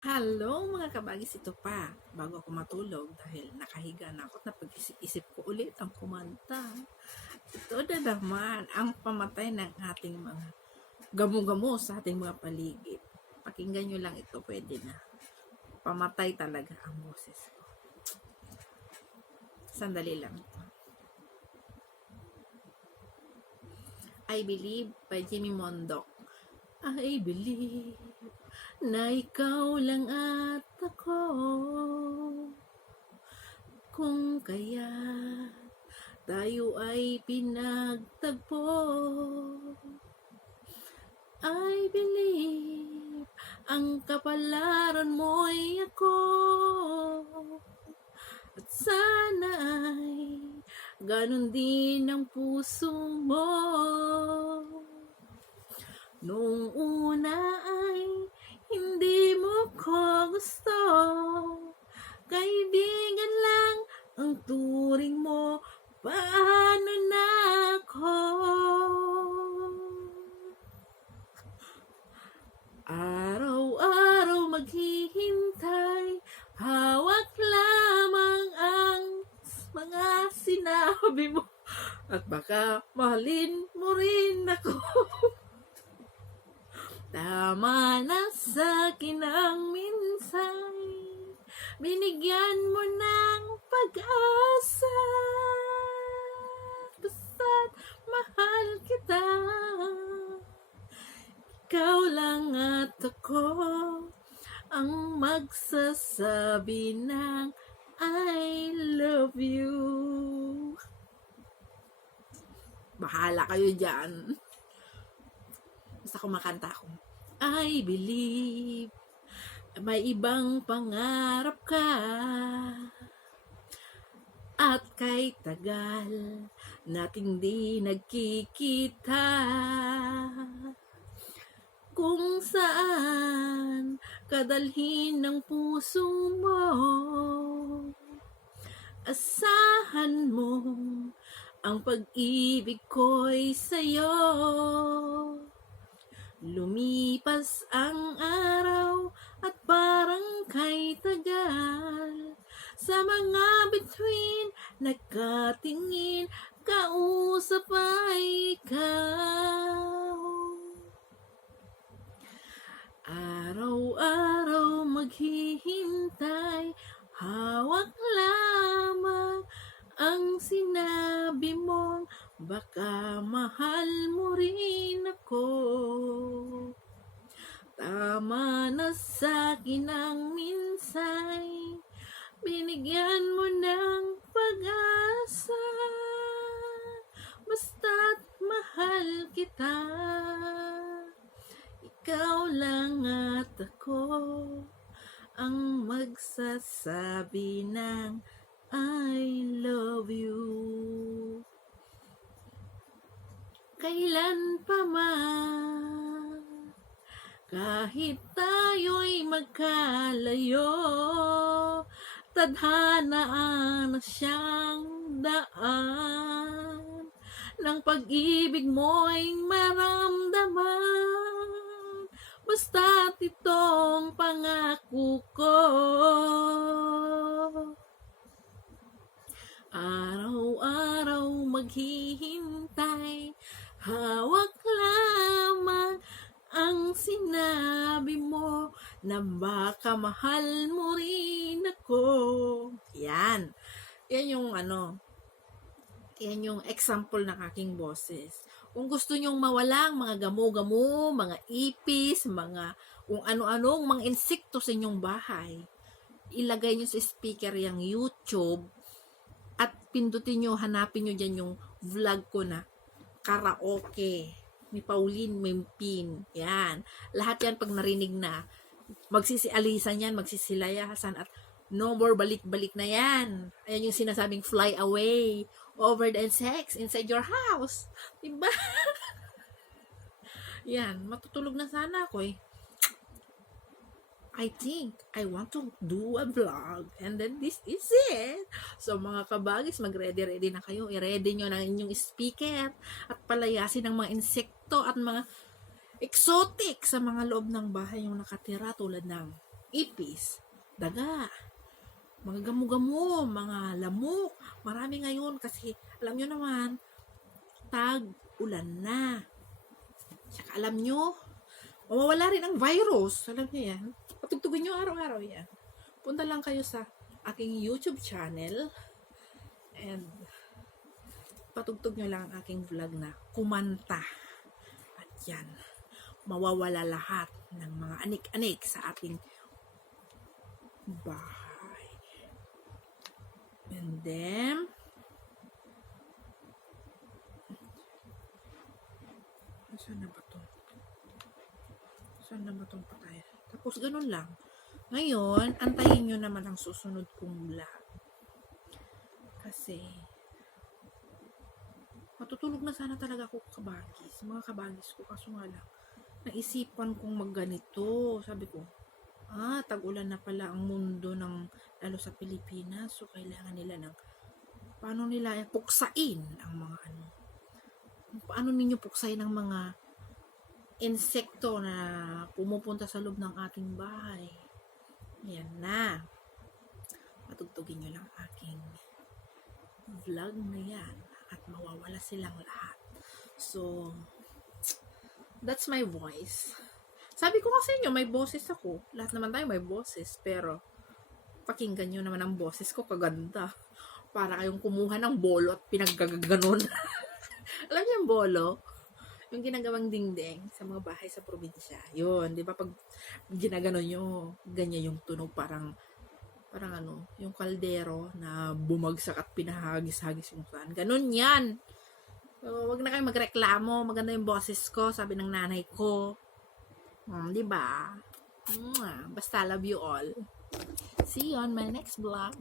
Hello mga kabagis, ito pa. Bago ako matulog dahil nakahiga na ako at napag-isip-isip ko ulit ang kumanta. Ito na naman ang pamatay ng ating mga gamo-gamo sa ating mga paligid. Pakinggan nyo lang ito, pwede na. Pamatay talaga ang boses ko. Sandali lang ito. I Believe by Jimmy Mondok. I believe na ikaw lang at ako, kung kaya tayo ay pinagtagpo. I believe ang kapalaran mo'y ako, at sana ay ganun din ang puso mo. Noong una ay hindi mo ko gusto, kaibigan lang ang turing mo, paano na ako? Araw-araw maghihintay, hawak lamang ang mga sinabi mo, at baka mahalin mo rin ako. Tama na sa'kin ang minsan, binigyan mo ng pag-asa, basta't mahal kita. Ikaw lang at ako ang magsasabi ng I love you. Bahala kayo dyan. Basta kumakanta ako. I believe may ibang pangarap ka, at kay tagal nating di nagkikita, kung saan kadalhin ng puso mo, asahan mo ang pag-ibig ko'y sa'yo. Lumipas ang araw at parang kay tagal, sa mga bituin nagkatingin, kausap ay ikaw. Araw-araw maghihintay, hawak lamang ang sinabi mong baka mahal mo rin ako. Tama na sa'kin ang minsay, binigyan mo ng pag-asa, basta't mahal kita. Ikaw lang at ako ang magsasabi ng I love you. Kailan pa man, kahit tayo'y magkalayo, tadhana na siyang daan ng pag-ibig mo'y maramdaman, basta't itong pangako ko. Araw-araw maghihintay, hawak lamang ang sinabi mo na baka mahal mo rin ako. Yan. Yan yung yan yung example ng aking boses. Kung gusto nyong mawalang mga gamo-gamo, mga ipis, mga kung ano-anong mga insekto sa inyong bahay, ilagay nyo sa speaker yung YouTube at pindutin nyo, hanapin nyo dyan yung vlog ko na karaoke ni Pauline Mimpin. Yan. Lahat yan pag narinig na, magsisialisan yan, magsisilayasan, at no more balik-balik na yan. Ayan yung sinasabing fly away over the insects inside your house. Diba? Yan. Matutulog na sana ako eh. I think I want to do a vlog, and then this is it. So mga kabagis, mag-ready na kayo. I-ready nyo na inyong speaker at palayasin ng mga insekto at mga exotic sa mga loob ng bahay yung nakatira, tulad ng ipis, daga, mga gamo-gamo, mga lamok. Marami ngayon kasi alam nyo naman, tag-ulan na. Saka alam nyo, mawawala rin ang virus. Alam nyo yan. Patugtugin nyo araw-araw yan. Punta lang kayo sa aking YouTube channel and patugtog nyo lang ang aking vlog na kumanta. At yan, mawawala lahat ng mga anik-anik sa ating bahay. And then, saan na ba to? Saan na ba tong patay? Tapos ganun lang. Ngayon, antayin nyo naman ang susunod kong vlog. Kasi, matutulog na sana talaga ako kabagis. Mga kabagis ko, kaso nga lang, naisipan kong magganito. Sabi ko, tag-ulan na pala ang mundo ng, lalo sa Pilipinas. So, kailangan nila ng, paano nila puksain ang mga ano. Paano ninyo puksain ang mga insekto na pumupunta sa loob ng ating bahay. Ayan na. Patugtugin nyo lang aking vlog na yan at mawawala silang lahat. So, that's my voice. Sabi ko kasi inyo, may boses ako. Lahat naman tayo may boses. Pero, pakinggan nyo naman ang boses ko, kaganda. Para kayong kumuha ng bolo at pinaggaganon. Alam niyo yung bolo? Yung ginagawang dingding sa mga bahay sa probinsya. Yun, di ba? Pag ginaganon nyo, ganyan yung tunog, parang ano, yung kaldero na bumagsak at pinahagis-hagis yung saan. Ganon yan. So, wag na kayo magreklamo. Maganda yung boses ko, sabi ng nanay ko. Di ba? Basta love you all. See you on my next vlog.